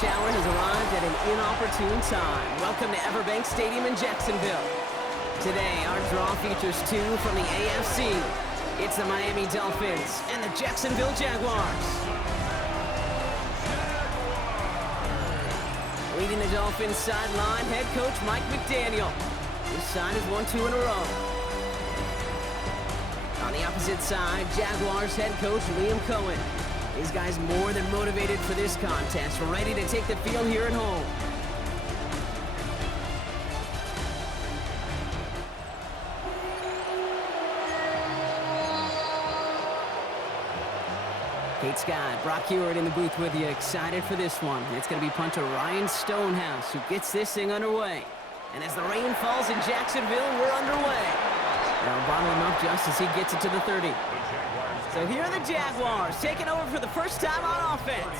shower has arrived at an inopportune time. Welcome to Everbank Stadium in Jacksonville. Today, our draw features two from the AFC. It's the Miami Dolphins and the Jacksonville Jaguars. Leading the Dolphins sideline, head coach Mike McDaniel. His side has won 2 in a row. On the opposite side, Jaguars head coach Liam Cohen. These guys more than motivated for this contest, ready to take the field here at home. Kate Scott, Brock Hewitt in the booth with you, excited for this one. It's going to be punter Ryan Stonehouse who gets this thing underway. And as the rain falls in Jacksonville, we're underway. They'll bottle him up just as he gets it to the 30. So here are the Jaguars, taking over for the first time on offense.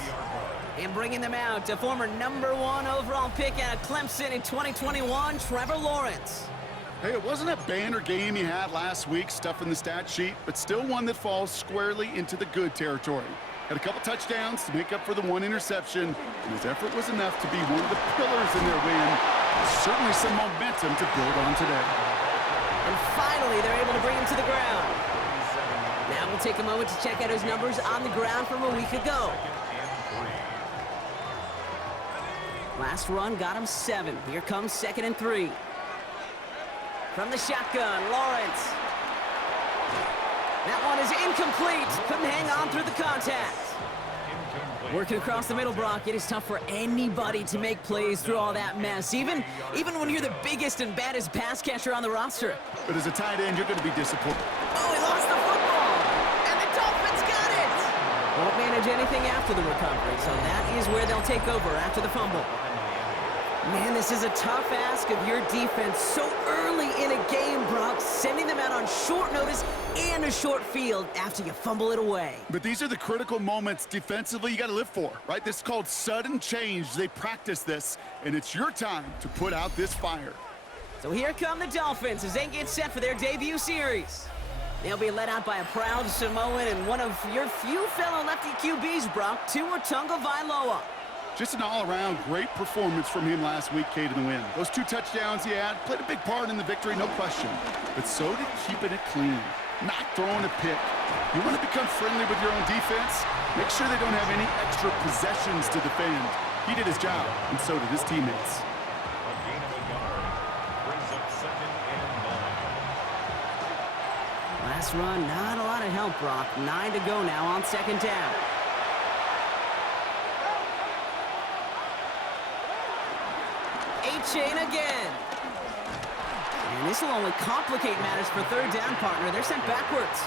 And bringing them out to former #1 overall pick out of Clemson in 2021, Trevor Lawrence. Hey, it wasn't a banner game he had last week, stuff in the stat sheet, but still one that falls squarely into the good territory. Had a couple touchdowns to make up for the 1 interception, and his effort was enough to be one of the pillars in their win. Certainly some momentum to build on today. And finally, they're able to bring him to the ground. Now we'll take a moment to check out his numbers on the ground from a week ago. Last run got him 7. Here comes 2nd and 3. From the shotgun, Lawrence. That one is incomplete. Couldn't hang on through the contact. Working across the middle, Brock, it is tough for anybody to make plays through all that mess, even when you're the biggest and baddest pass catcher on the roster. But as a tight end, you're going to be disappointed. Oh, he lost the football, and the Dolphins got it! Won't manage anything after the recovery, so that is where they'll take over after the fumble. Man, this is a tough ask of your defense so early in a game, Brock, sending them out on short notice and a short field after you fumble it away. But these are the critical moments defensively you got to live for, right? This is called sudden change. They practice this, and it's your time to put out this fire. So here come the Dolphins as they get set for their debut series. They'll be led out by a proud Samoan and one of your few fellow lefty QBs, Brock, Tua Tagovailoa. Just an all-around great performance from him last week, Kate, in the win. Those 2 touchdowns he had played a big part in the victory, no question. But so did keeping it clean, not throwing a pick. You want to become friendly with your own defense? Make sure they don't have any extra possessions to defend. He did his job, and so did his teammates. A gain of a yard brings up 2nd and 9. Last run, not a lot of help, Brock. 9 to go now on 2nd down. Chain again. And this will only complicate matters for 3rd down, partner. They're sent backwards.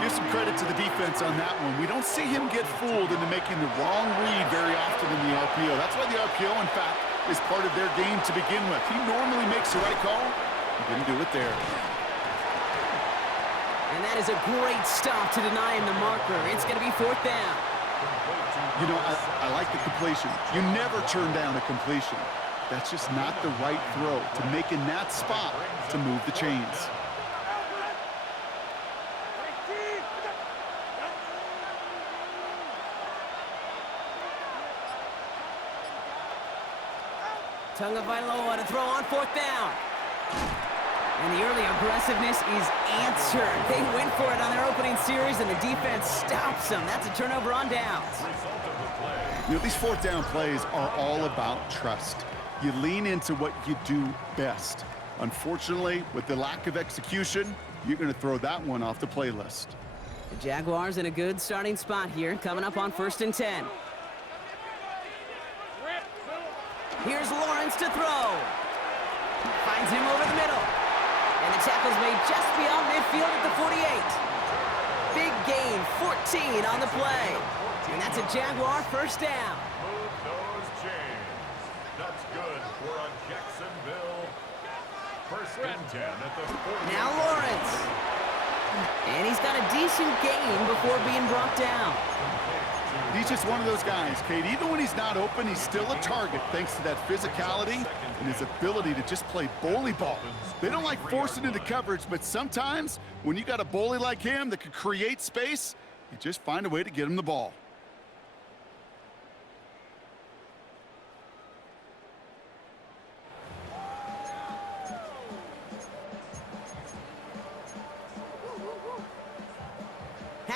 Give some credit to the defense on that one. We don't see him get fooled into making the wrong read very often in the RPO. That's why the RPO, in fact, is part of their game to begin with. He normally makes the right call. He didn't do it there. And that is a great stop to deny him the marker. It's going to be 4th down. You know, I like the completion. You never turn down a completion. That's just not the right throw to make in that spot to move the chains. Tagovailoa to throw on 4th down. And the early aggressiveness is answered. They went for it on their opening series, and the defense stops them. That's a turnover on downs. You know, these 4th down plays are all about trust. You lean into what you do best. Unfortunately, with the lack of execution, you're going to throw that one off the playlist. The Jaguars in a good starting spot here, coming up on 1st and 10. Here's Lawrence to throw. Finds him over the middle. And the tackle's made just beyond midfield at the 48. Big gain, 14 on the play. And that's a Jaguar 1st down. Move those chains. That's good for a Jacksonville 1st and 10 at the 40. Now Lawrence. And he's got a decent gain before being brought down. He's just one of those guys, Kate. Even when he's not open, he's still a target thanks to that physicality and his ability to just play bully ball. They don't like forcing into coverage, but sometimes when you got a bully like him that could create space, you just find a way to get him the ball.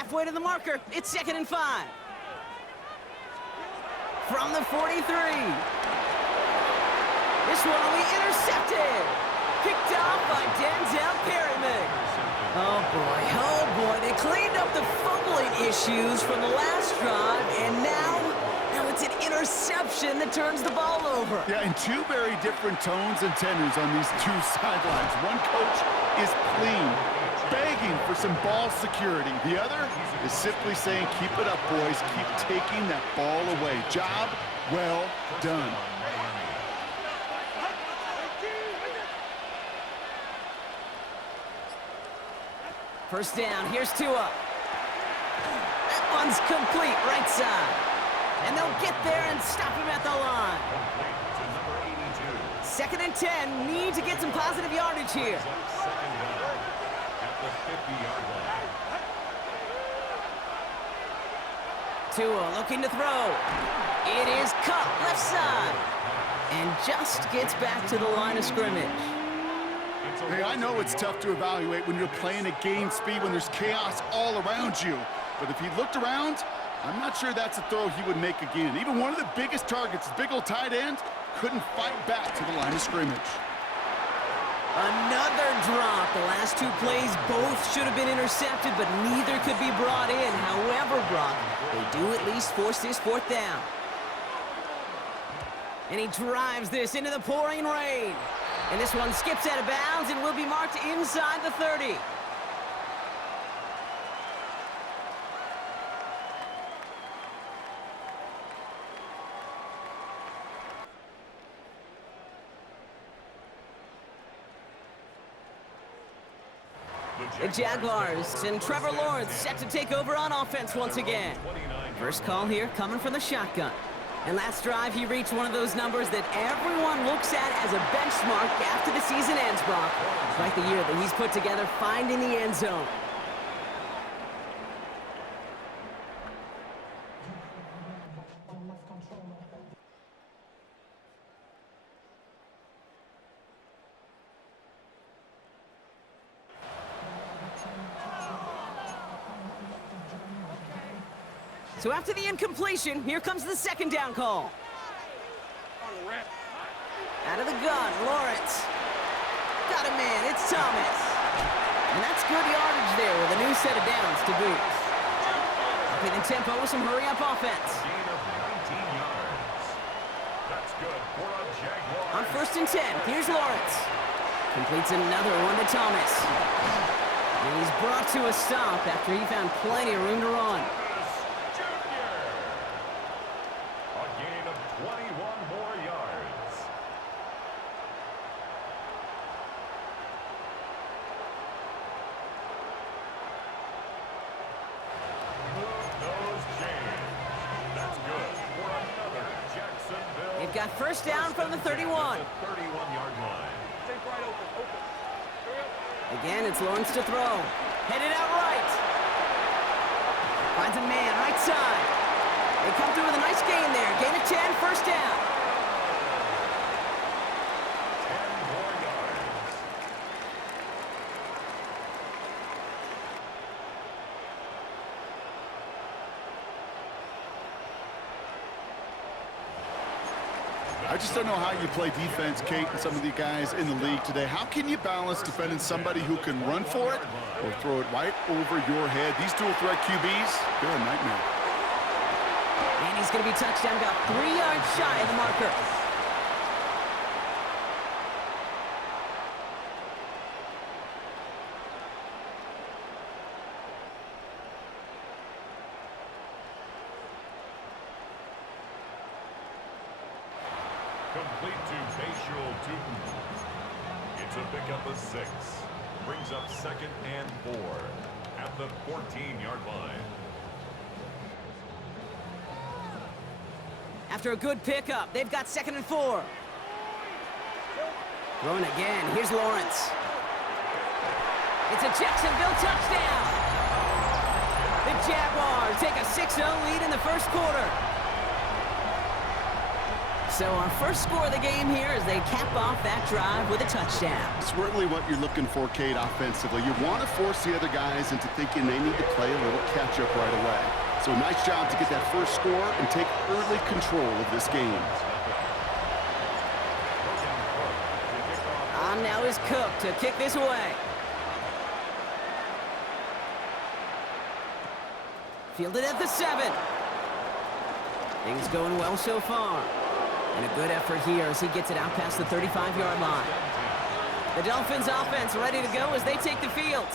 halfway to the marker. It's 2nd and 5. From the 43. This one will be intercepted. Picked off by Denzel Perryman. Oh boy, they cleaned up the fumbling issues from the last drive, and now it's an interception that turns the ball over. Yeah, and two very different tones and tenors on these two sidelines. One coach is pleading, begging for some ball security. The other is simply saying, keep it up, boys. Keep taking that ball away. Job well done. First down, here's Tua. That one's complete, right side. And they'll get there and stop him at the line. 2nd and 10, need to get some positive yardage here. Tua looking to throw. It is cut left side. And just gets back to the line of scrimmage. Hey, I know it's tough to evaluate when you're playing at game speed, when there's chaos all around you. But if he looked around, I'm not sure that's a throw he would make again. Even one of the biggest targets, big old tight end, couldn't fight back to the line of scrimmage. Another drop. The last two plays both should have been intercepted, but neither could be brought in. However, Brock, they do at least force this 4th down. And he drives this into the pouring rain. And this one skips out of bounds and will be marked inside the 30. The Jaguars and Trevor Lawrence set to take over on offense once again. First call here coming from the shotgun. And last drive, he reached one of those numbers that everyone looks at as a benchmark after the season ends, Brock. Like the year that he's put together finding the end zone. So after the incompletion, here comes the 2nd down call. Out of the gun, Lawrence. Got a man, it's Thomas. And that's good yardage there with a new set of downs to boot. Okay, the tempo with some hurry-up offense. That's good for a Jaguar. On 1st and 10, here's Lawrence. Completes another one to Thomas. And he's brought to a stop after he found plenty of room to run. Got first down from the 31. 31-yard line. Again, it's Lawrence to throw. Headed out right. Finds a man, right side. They come through with a nice gain there. Gain of 10, first down. 10 more yards. I just don't know how you play defense, Kate, and some of the guys in the league today. How can you balance defending somebody who can run for it or throw it right over your head? These dual threat QBs, they're a nightmare. And he's going to be touchdown about 3 yards shy of the marker. Complete to Bashul Tootin. It's a pickup of 6. Brings up 2nd and 4 at the 14-yard line. After a good pickup, they've got 2nd and 4. Throwing again. Here's Lawrence. It's a Jacksonville touchdown. The Jaguars take a 6-0 lead in the first quarter. So our first score of the game here as they cap off that drive with a touchdown. It's really what you're looking for, Kate, offensively. You want to force the other guys into thinking they need to play a little catch-up right away. So nice job to get that first score and take early control of this game. On now is Cook to kick this away. Fielded at the 7. Things going well so far. And a good effort here as he gets it out past the 35-yard line. The Dolphins offense ready to go as they take the field.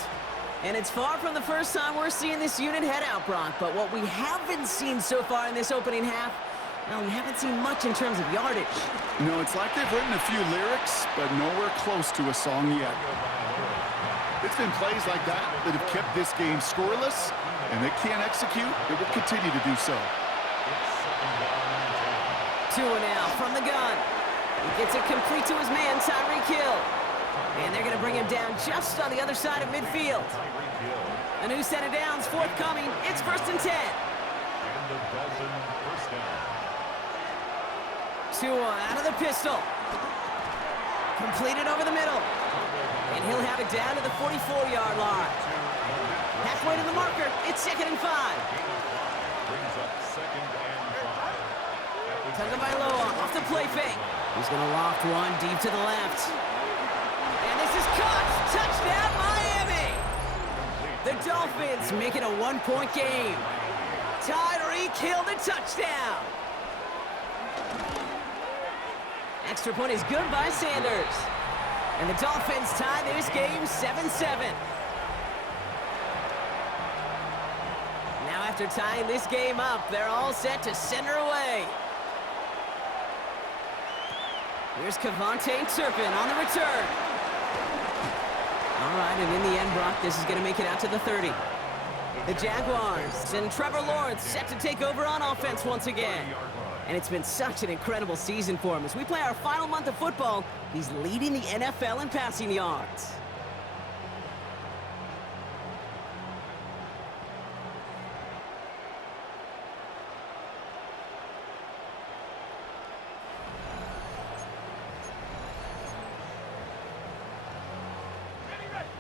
And it's far from the first time we're seeing this unit head out, Brock. But what we haven't seen so far in this opening half, well, we haven't seen much in terms of yardage. No, it's like they've written a few lyrics, but nowhere close to a song yet. It's been plays like that that have kept this game scoreless, and they can't execute. They will continue to do so. Tua now from the gun. He gets it complete to his man, Tyreek Hill. And they're going to bring him down just on the other side of midfield. A new set of downs forthcoming. It's 1st and 10. And the Dolphin first down. Tua out of the pistol. Completed over the middle. And he'll have it down to the 44-yard line. Halfway to the marker. It's 2nd and 5. Brings up 2nd and 5. Tagovailoa off the play fake. He's going to loft one deep to the left. And this is caught. Touchdown, Miami. The Dolphins make it a 1-point game. Tyreek Hill the touchdown. Extra point is good by Sanders. And the Dolphins tie this game 7-7. Now after tying this game up, they're all set to send her away. Here's Kevontae Turpin on the return. All right, and in the end, Brock, this is going to make it out to the 30. The Jaguars and Trevor Lawrence set to take over on offense once again. And it's been such an incredible season for him. As we play our final month of football, he's leading the NFL in passing yards.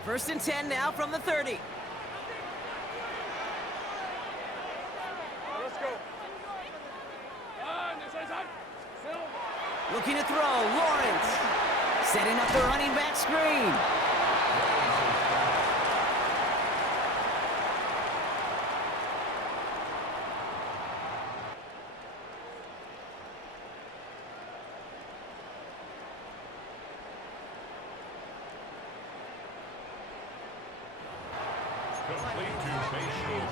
First and 10 now from the 30. Let's go. Looking to throw, Lawrence. Setting up the running back screen. Complete to Mayfield.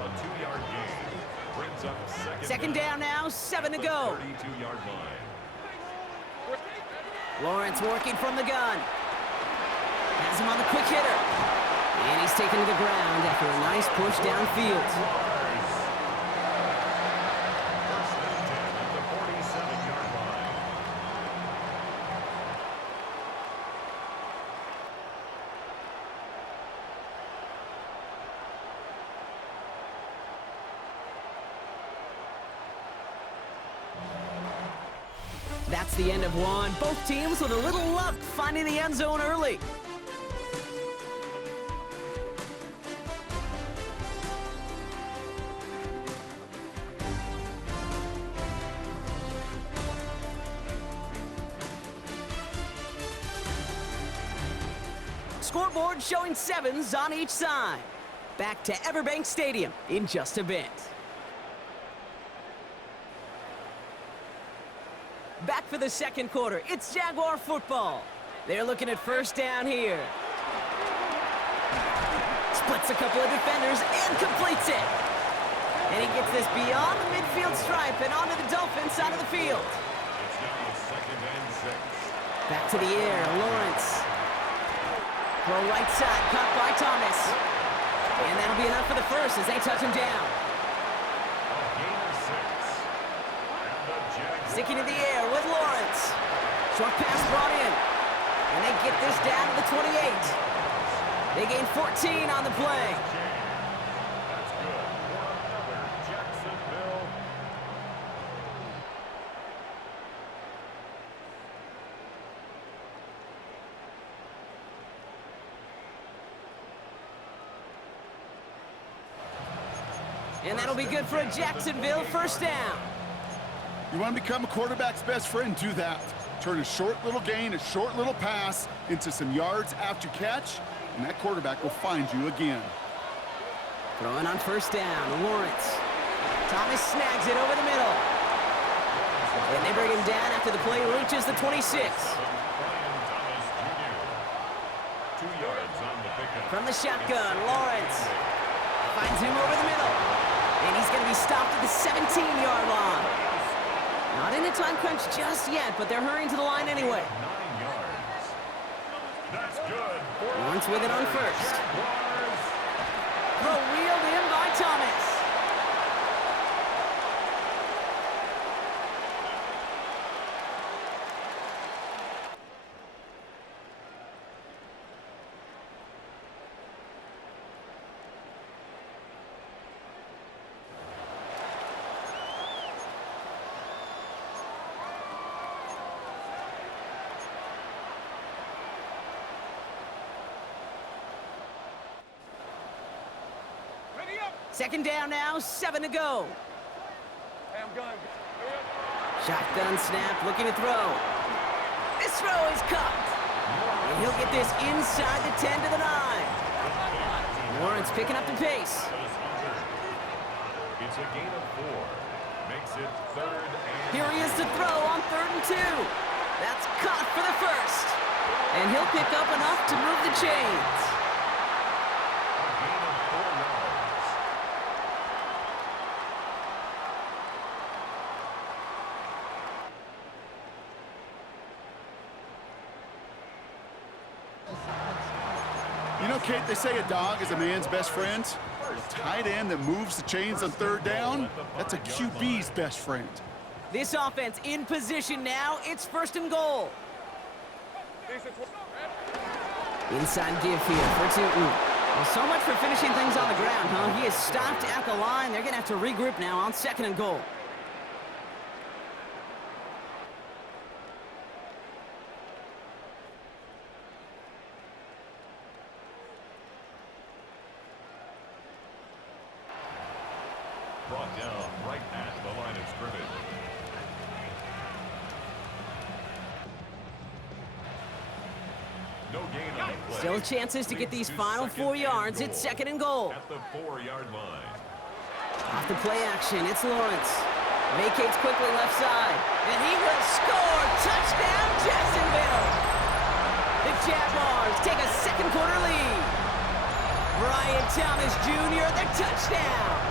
A 2-yard gain brings up Second down now, 7 to go. 32-yard line. Lawrence working from the gun. Has him on the quick hitter. And he's taken to the ground after a nice push downfield. First and 10 at the 47-yard line. That's the end of one. Both teams with a little luck finding the end zone early. Scoreboard showing 7s on each side. Back to Everbank Stadium in just a bit. Back for the second quarter. It's Jaguar football. They're looking at first down here. Splits a couple of defenders and completes it. And he gets this beyond the midfield stripe and onto the Dolphins side of the field. It's now 2nd and 6. Back to the air, Lawrence. Throw right side, caught by Thomas. And that'll be enough for the first as they touch him down. A gain of 6. And the Jaguars Sticking in the air with Lawrence. Short pass brought in. And they get this down to the 28. They gain 14 on the play. That's good for another And that'll be good for a Jacksonville first down. You want to become a quarterback's best friend, do that. Turn a short little gain, a short little pass into some yards after catch, and that quarterback will find you again. Throwing on first down, Lawrence. Thomas snags it over the middle. And they bring him down after the play reaches the 26. From the shotgun, Lawrence finds him over the middle. And he's going to be stopped at the 17-yard line. Not in a time crunch just yet, but they're hurrying to the line anyway. 9 yards. That's good. Lawrence with it on first. Throw wheeled in by Thomas. Second down now, 7 to go. Hey, I'm going. Shotgun snap, looking to throw. This throw is caught. And he'll get this inside the 10 to the 9. Lawrence picking up the pace. It's a gain of 4. Makes it 3rd and... Here he is to throw on 3rd and 2. That's caught for the first. And he'll pick up enough to move the chains. A gain of 4 yards. You know, Kate, they say a dog is a man's best friend. A tight end that moves the chains on 3rd down, that's a QB's best friend. This offense in position now. It's 1st and goal. Inside give here for Tootin. Well, so much for finishing things on the ground, huh? He is stopped at the line. They're going to have to regroup now on 2nd and goal. Brought down right at the line of scrimmage. No gain on the play. Still chances to get these final 4 yards. It's 2nd and goal. At the 4-yard line. Off the play action, it's Lawrence. Vacates quickly left side. And he will score. Touchdown, Jacksonville. The Jaguars take a 2nd quarter lead. Brian Thomas Jr., the touchdown.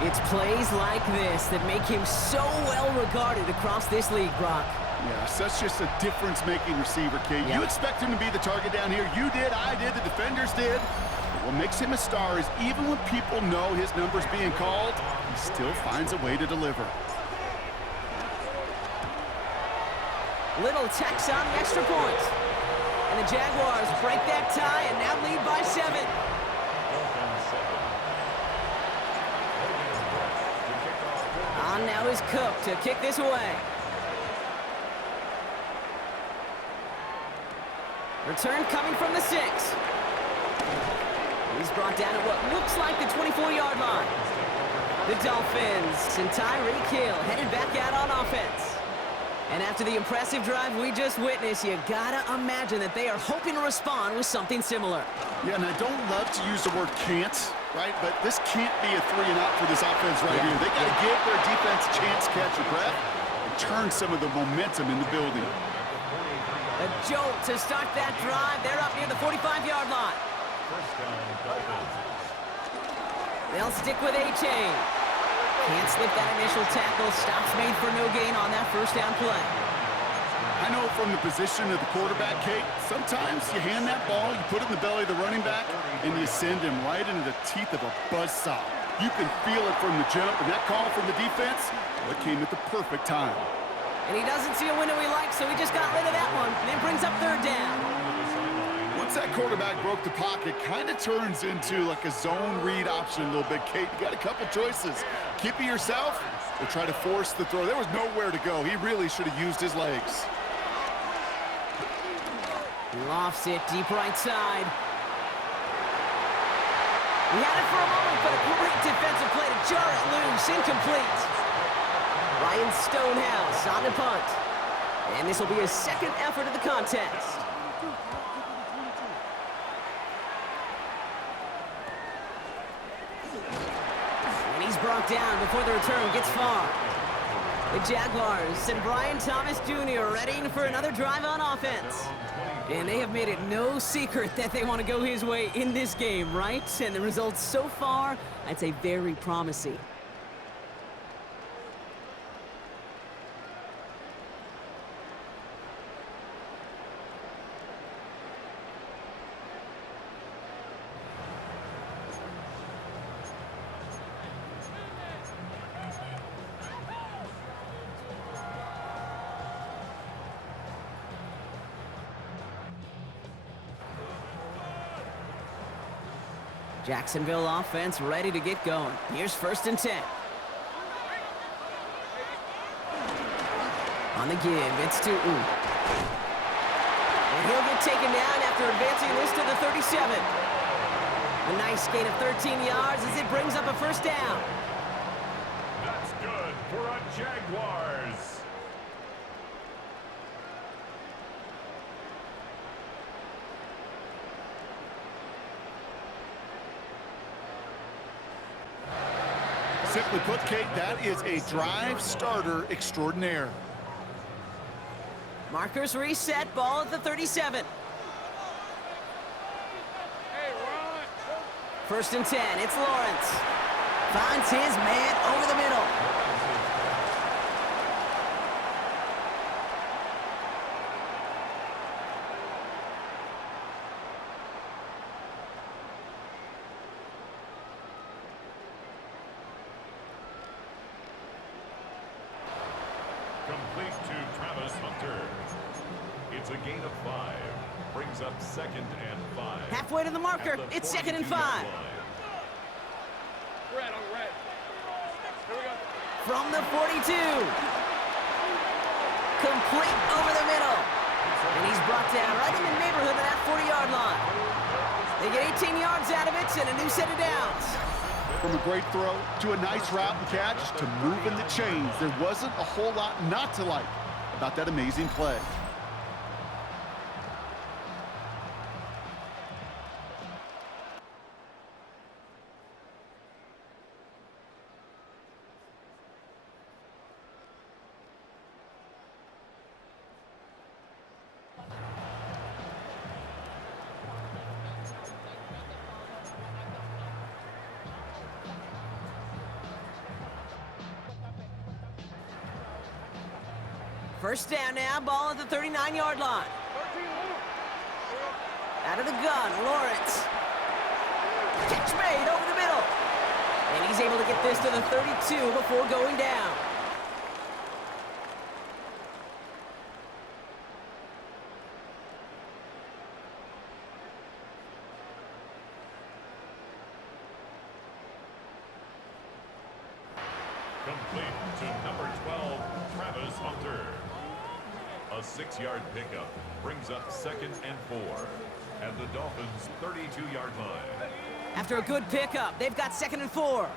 It's plays like this that make him so well regarded across this league, Brock. Yes, that's just a difference-making receiver, Kate. Yep. You expect him to be the target down here. You did, I did, the defenders did. But what makes him a star is even when people know his number's being called, he still finds a way to deliver. Little tacks on the extra point. And the Jaguars break that tie and now lead by 7. On now is Cook to kick this away. Return coming from the 6. He's brought down at what looks like the 24-yard line. The Dolphins and Tyreek Hill headed back out on offense. And after the impressive drive we just witnessed, you gotta imagine that they are hoping to respond with something similar. Yeah, and I don't love to use the word can't, right? But this can't be a 3 and out for this offense right here. They gotta give their defense a chance to catch a breath and turn some of the momentum in the building. A jolt to start that drive. They're up near the 45-yard line. They'll stick with A-Chain. Can't slip that initial tackle. Stops made for no gain on that first down play. I know from the position of the quarterback, Kate, sometimes you hand that ball, you put it in the belly of the running back, and you send him right into the teeth of a buzzsaw. You can feel it from the jump, and that call from the defense, well, it came at the perfect time. And he doesn't see a window he likes, so he just got rid of that one. And then brings up 3rd down. Once that quarterback broke the pocket, kind of turns into like a zone read option a little bit, Kate. You got a couple choices. Keep it yourself or try to force the throw. There was nowhere to go. He really should have used his legs. He lofts it deep right side. He had it for a moment, but a great defensive play to jar it loose. Incomplete. Ryan Stonehouse on the punt. And this will be his second effort of the contest. And he's brought down before the return gets far. The Jaguars and Brian Thomas Jr. ready for another drive on offense. And they have made it no secret that they want to go his way in this game, right? And the results so far, I'd say very promising. Jacksonville offense ready to get going. Here's 1st and 10. On the give, it's Tootin. And he'll get taken down after advancing this to the 37. A nice gain of 13 yards as it brings up a 1st down. That's good for a Jaguars. Simply put, Kate, that is a drive starter extraordinaire. Markers reset, ball at the 37. Hey, run! 1st and 10, it's Lawrence. Finds his man over the middle. Complete to Travis Hunter. It's a gain of 5. Brings up 2nd and 5. Halfway to the marker, it's 2nd and 5. Red on red. Here we go. From the 42. Complete over the middle. And he's brought down right in the neighborhood of that 40-yard line. They get 18 yards out of it and a new set of downs. From a great throw to a nice route and catch to moving the chains, there wasn't a whole lot not to like about that amazing play. First down now, ball at the 39-yard line. Out of the gun, Lawrence. Catch made over the middle. And he's able to get this to the 32 before going down. Complete to number 12, Travis Hunter. A 6-yard pickup brings up 2nd and 4 at the Dolphins' 32-yard line. After a good pickup, they've got 2nd and 4.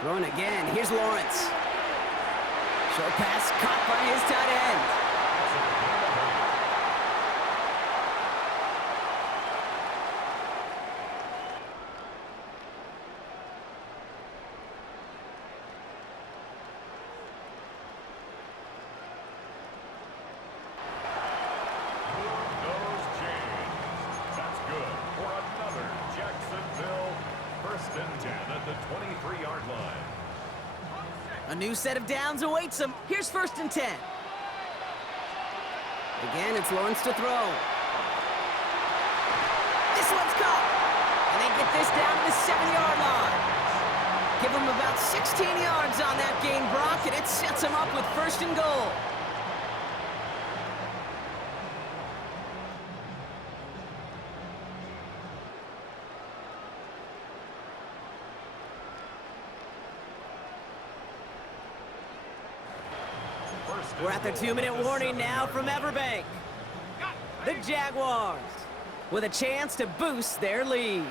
Throwing again, here's Lawrence. Short pass caught by his tight end. Those chains. That's good for another Jacksonville 1st and 10 at the 23-yard line. A new set of downs awaits him. Here's 1st and 10. Again, it's Lawrence to throw. This one's caught. And they get this down to the 7-yard line. Give him about 16 yards on that gain, Brock, and it sets him up with 1st and goal. We're at the 2-minute warning now from Everbank. The Jaguars with a chance to boost their lead.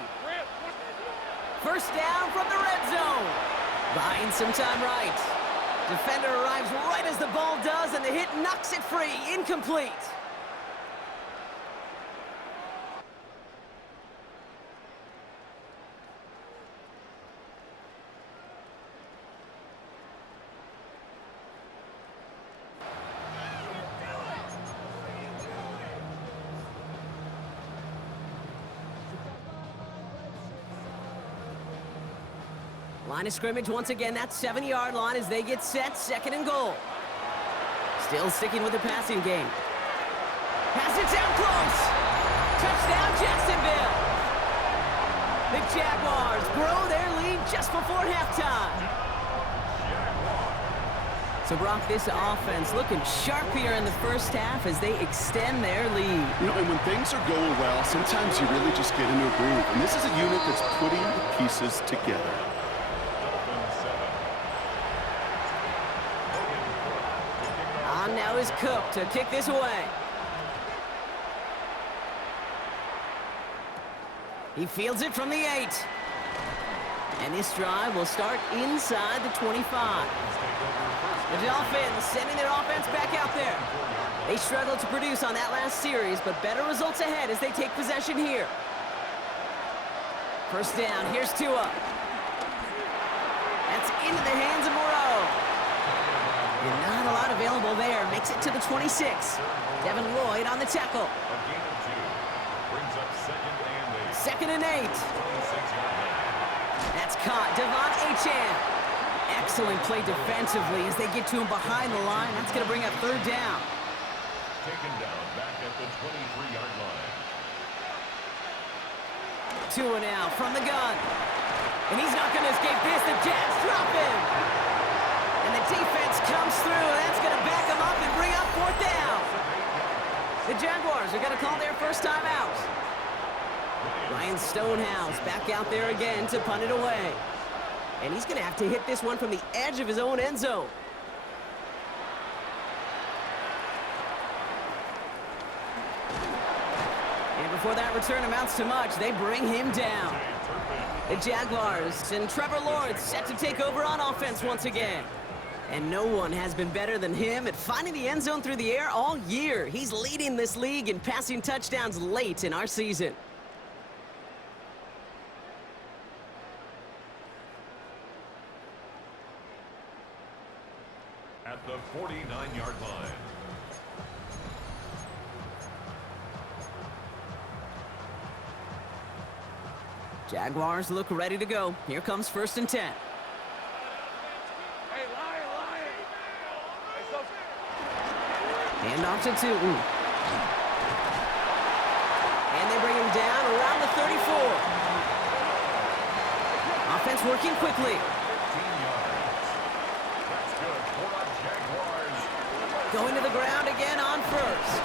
First down from the red zone. Buying some time right. Defender arrives right as the ball does, and the hit knocks it free. Incomplete. Line of scrimmage once again, that 7-yard line as they get set, 2nd and goal. Still sticking with the passing game. Pass it down close. Touchdown, Jacksonville. The Jaguars grow their lead just before halftime. So, Brock, this offense looking sharp here in the first half as they extend their lead. You know, and when things are going well, sometimes you really just get into a groove. And this is a unit that's putting the pieces together. On now is Cook to kick this away. He fields it from the 8. And this drive will start inside the 25. The Dolphins sending their offense back out there. They struggled to produce on that last series, but better results ahead as they take possession here. First down, here's Tua. That's into the hands of Moreau. And not a lot available there. Makes it to the 26. Devin Lloyd on the tackle. Second and 8. That's caught. Devon Achane. Excellent play defensively as they get to him behind the line. That's going to bring up 3rd down. Taken down back at the 23-yard line. Tua now from the gun. And he's not going to escape this. The Jets drop him. And the defense comes through. That's going to back him up and bring up 4th down. The Jaguars are going to call their first time out. Ryan Stonehouse back out there again to punt it away. And he's going to have to hit this one from the edge of his own end zone. And before that return amounts to much, they bring him down. The Jaguars and Trevor Lawrence set to take over on offense once again. And no one has been better than him at finding the end zone through the air all year. He's leading this league in passing touchdowns late in our season. At the 49-yard line. Jaguars look ready to go. Here comes 1st and 10. Hey, Lion! Hand off to Tootin. And they bring him down around the 34. Offense working quickly. 15 yards. That's good for the Jaguars. Going to the ground again on 1st.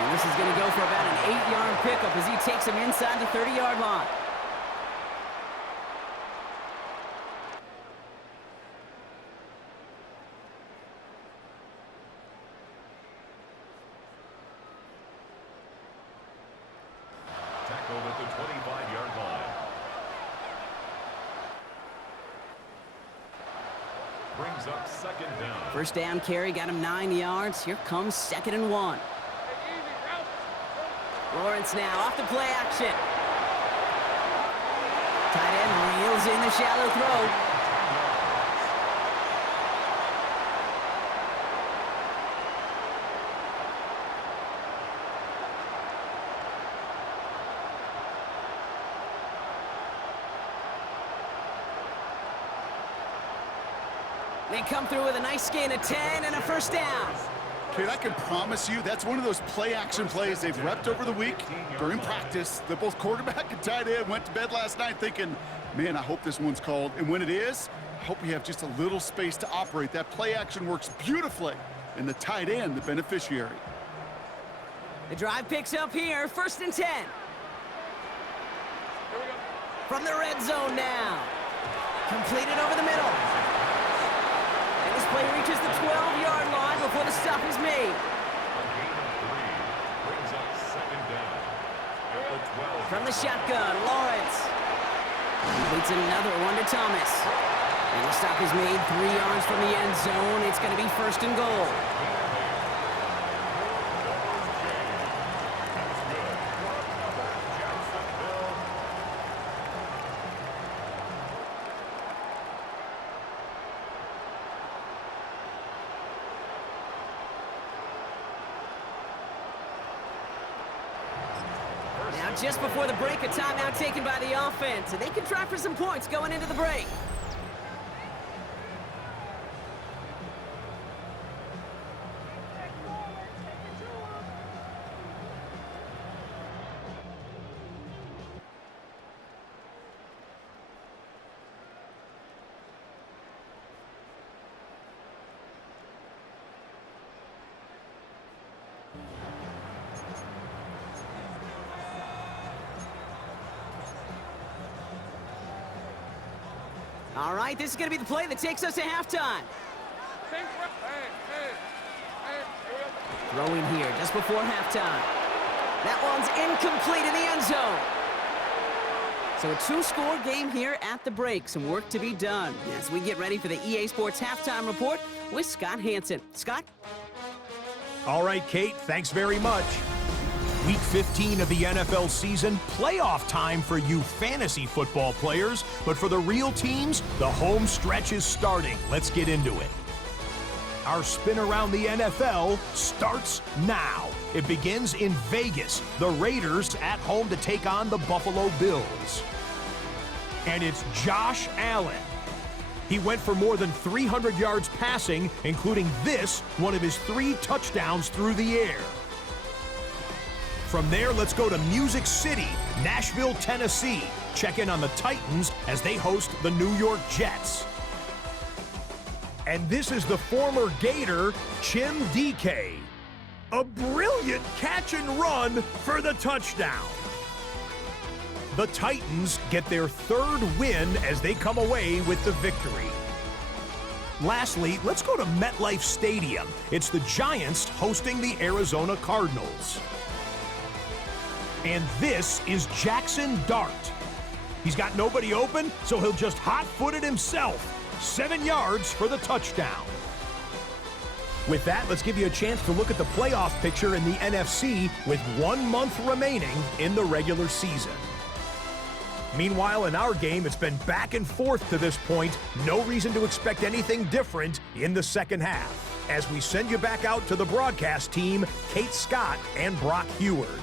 And this is going to go for about an 8-yard pickup as he takes him inside the 30-yard line. Tackled at the 25-yard line. Brings up 2nd down. First down carry got him 9 yards. Here comes 2nd and 1. Lawrence now off the play action. Tight end reels in the shallow throw. They come through with a nice gain of 10 and a first down. Kid, I can promise you that's one of those play-action plays they've repped over the week during practice. That both quarterback and tight end went to bed last night thinking, man, I hope this one's called. And when it is, I hope we have just a little space to operate. That play-action works beautifully, and the tight end, the beneficiary. The drive picks up here, 1st and 10. From the red zone now. Completed over the middle. And this play reaches the 12-yard line before the stop is made. A gain of 3 brings up 2nd down. From the shotgun, Lawrence. Completes another one to Thomas. And the stop is made 3 yards from the end zone. It's going to be first and goal. Just before the break, a timeout taken by the offense, and they can try for some points going into the break. All right, this is going to be the play that takes us to halftime. Throwing here just before halftime. That one's incomplete in the end zone. So a 2-score game here at the break. Some work to be done as we get ready for the EA Sports Halftime Report with Scott Hansen. Scott? All right, Kate, thanks very much. Week 15 of the NFL season, playoff time for you fantasy football players, but for the real teams, the home stretch is starting. Let's get into it. Our spin around the NFL starts now. It begins in Vegas. The Raiders at home to take on the Buffalo Bills. And it's Josh Allen. He went for more than 300 yards passing, including this, one of his 3 touchdowns through the air. From there, let's go to Music City, Nashville, Tennessee. Check in on the Titans as they host the New York Jets. And this is the former Gator, Chim DK. A brilliant catch and run for the touchdown. The Titans get their 3rd win as they come away with the victory. Lastly, let's go to MetLife Stadium. It's the Giants hosting the Arizona Cardinals. And this is Jackson Dart. He's got nobody open, so he'll just hot-foot it himself. 7 yards for the touchdown. With that, let's give you a chance to look at the playoff picture in the NFC with 1 month remaining in the regular season. Meanwhile, in our game, it's been back and forth to this point. No reason to expect anything different in the second half. As we send you back out to the broadcast team, Kate Scott and Brock Heward.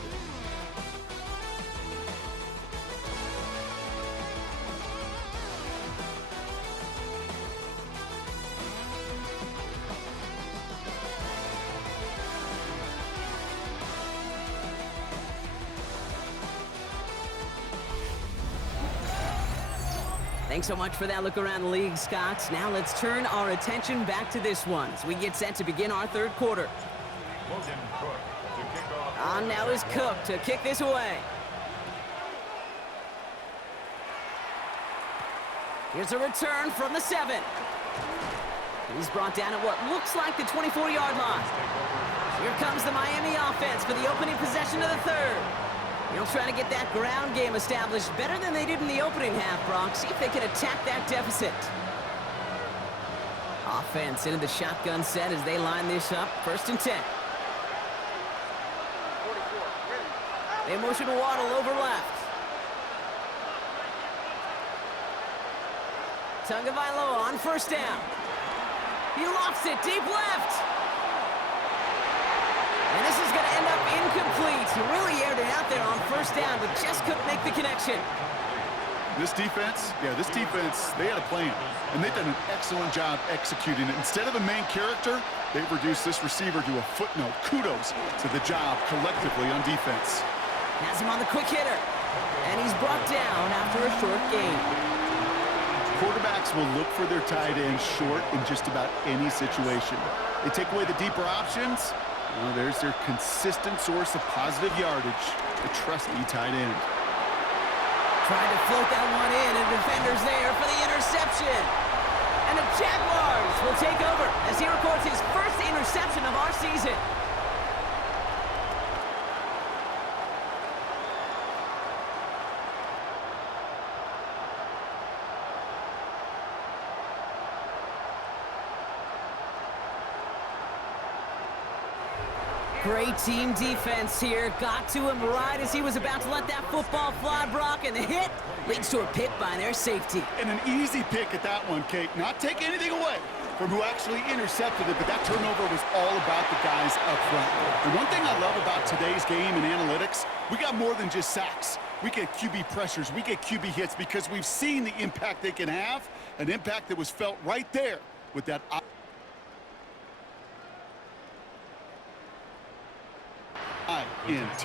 Thanks so much for that look around the league, Scott. Now let's turn our attention back to this one as we get set to begin our 3rd quarter. On now is Cook to kick this away. Here's a return from the 7. He's brought down at what looks like the 24-yard line. Here comes the Miami offense for the opening possession of the 3rd. They'll try to get that ground game established better than they did in the opening half, Brock. See if they can attack that deficit. Offense into the shotgun set as they line this up. 1st and 10. They motion Waddle over left. Tagovailoa on 1st down. He lofts it deep left. And this is going to end up incomplete. He really aired it out there on 1st down, but just couldn't make the connection. This defense, they had a plan, and they've done an excellent job executing it. Instead of a main character, they've reduced this receiver to a footnote. Kudos to the job collectively on defense. Has him on the quick hitter, and he's brought down after a short gain. Quarterbacks will look for their tight end short in just about any situation. They take away the deeper options. Well, there's their consistent source of positive yardage, the trusty tight end. Trying to float that one in, and defender's there for the interception. And the Jaguars will take over as he records his 1st interception of our season. Great team defense here. Got to him right as he was about to let that football fly, Brock, and the hit leads to a pick by their safety. And an easy pick at that one, Kate. Not taking anything away from who actually intercepted it, but that turnover was all about the guys up front. And one thing I love about today's game and analytics, we got more than just sacks. We get QB pressures, we get QB hits because we've seen the impact they can have, an impact that was felt right there with that. INT.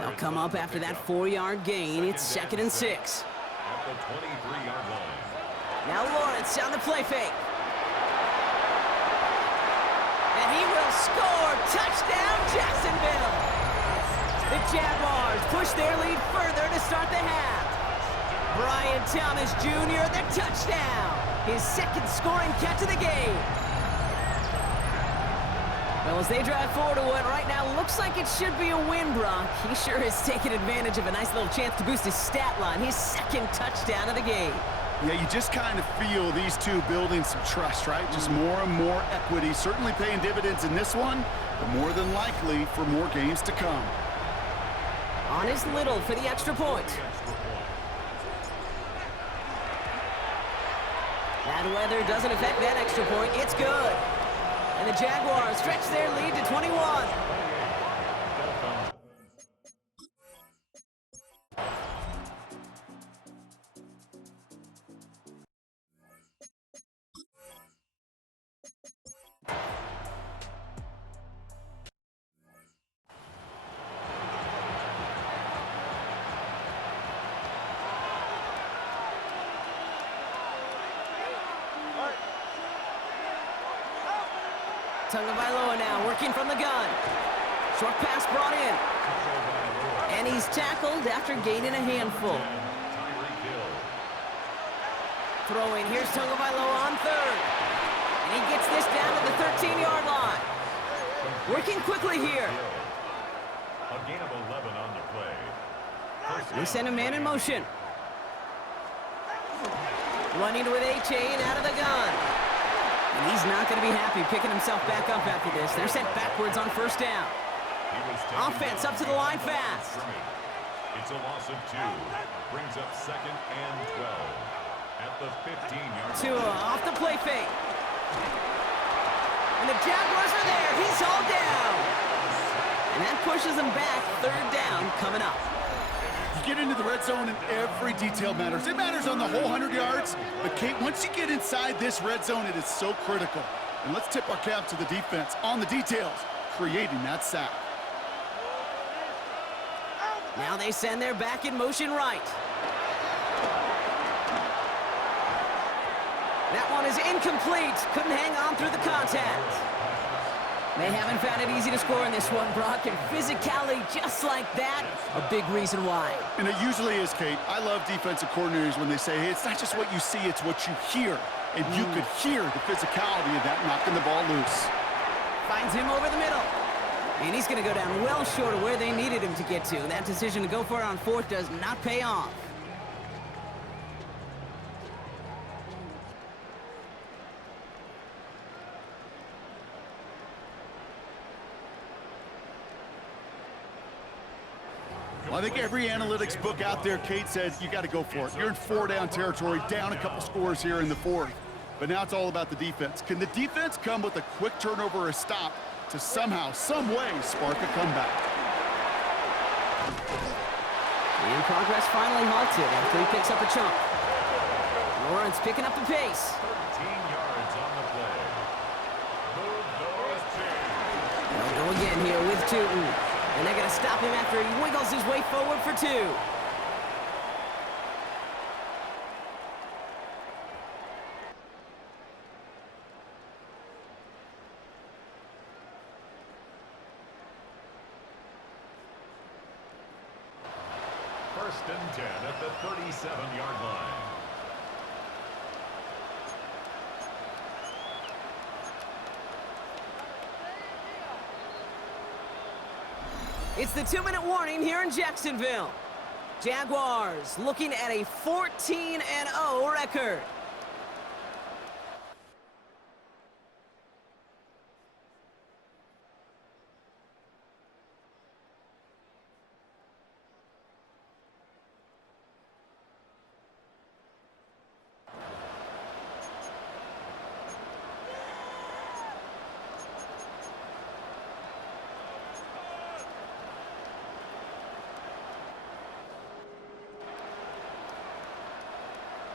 They'll come up after that 4-yard gain. It's 2nd and 6. At the 23-yard line. Now Lawrence on the play fake. And he will score. Touchdown, Jacksonville. The Jaguars push their lead further to start the half. Brian Thomas Jr., the touchdown. His 2nd scoring catch of the game. Well, as they drive forward to what right now looks like it should be a win, Brock. He sure has taken advantage of a nice little chance to boost his stat line. His 2nd touchdown of the game. Yeah, you just kind of feel these two building some trust, right? Just more and more equity. Certainly paying dividends in this one, but more than likely for more games to come. On is Little for the extra point. Bad weather doesn't affect that extra point. It's good. And the Jaguars stretch their lead to 21. Tagovailoa now working from the gun. Short pass brought in. And he's tackled after gaining a handful. Throwing, here's Tagovailoa on 3rd. And he gets this down to the 13-yard line. Working quickly here. A gain of 11 on the play. They send a man in motion. Running with A-Chain out of the gun. And he's not going to be happy picking himself back up after this. They're sent backwards on 1st down. Offense up to the line fast. It's a loss of 2. Brings up 2nd and 12. At the 15-yard line. Tua off the play fake. And the Jaguars are there. He's hauled down. And that pushes him back. 3rd down coming up. You get into the red zone and every detail matters. It matters on the whole 100 yards. But, Kate, once you get inside this red zone, it is so critical. And let's tip our cap to the defense on the details, creating that sack. Now they send their back in motion right. That one is incomplete. Couldn't hang on through the contact. They haven't found it easy to score in this one, Brock, and physicality just like that, a big reason why. And it usually is, Kate. I love defensive coordinators when they say, hey, it's not just what you see, it's what you hear. And you could hear the physicality of that knocking the ball loose. Finds him over the middle. And he's going to go down well short of where they needed him to get to. That decision to go for it on 4th does not pay off. Well, I think every analytics book out there, Kate, said you got to go for it. You're in 4-down territory, down a couple scores here in the 4th. But now it's all about the defense. Can the defense come with a quick turnover or a stop to somehow, some way, spark a comeback? And progress finally halted after he picks up a chunk. Lawrence picking up the pace. 13 yards on the play. Move those chains. They'll go again here with Tootin. And they're going to stop him after he wiggles his way forward for 2. First and 10 at the 37-yard line. It's the 2-minute warning here in Jacksonville. Jaguars looking at a 14-0 record.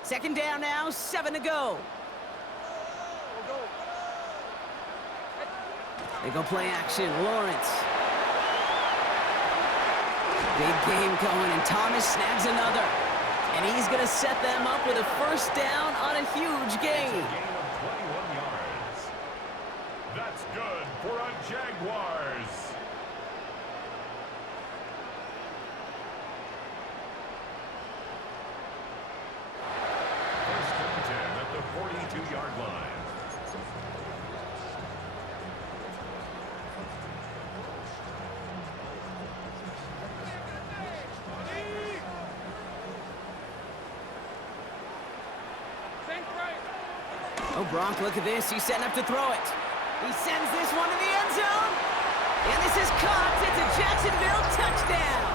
Second down now, 7 to go. They go play action, Lawrence. Big game going, and Thomas snags another. And he's going to set them up with a first down on a huge gain. Gain of 21 yards. That's good for a Jaguars. First and 10 at the 42-yard line. Oh, Brock, look at this. He's setting up to throw it. He sends this one to the end zone. And this is caught. It's a Jacksonville touchdown.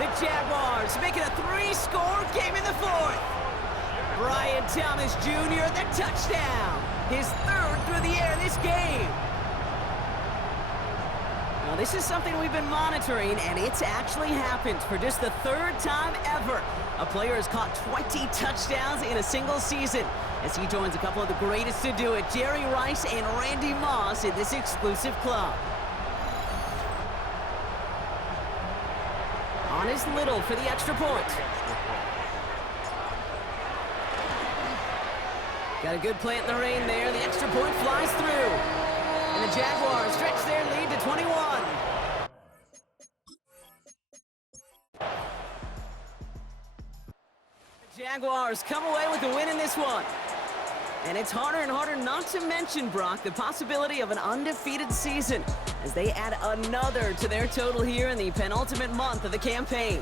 The Jaguars make it a 3-score game in the fourth. Brian Thomas Jr., the touchdown. His third through the air this game. Now, this is something we've been monitoring, and it's actually happened for just the third time ever. A player has caught 20 touchdowns in a single season as he joins a couple of the greatest to do it, Jerry Rice and Randy Moss, in this exclusive club. On is Little for the extra point. Got a good play in the rain there. The extra point flies through. And the Jaguars stretch their lead to 21. The Jaguars come away with the win in this one. And it's harder and harder not to mention, Brock, the possibility of an undefeated season as they add another to their total here in the penultimate month of the campaign.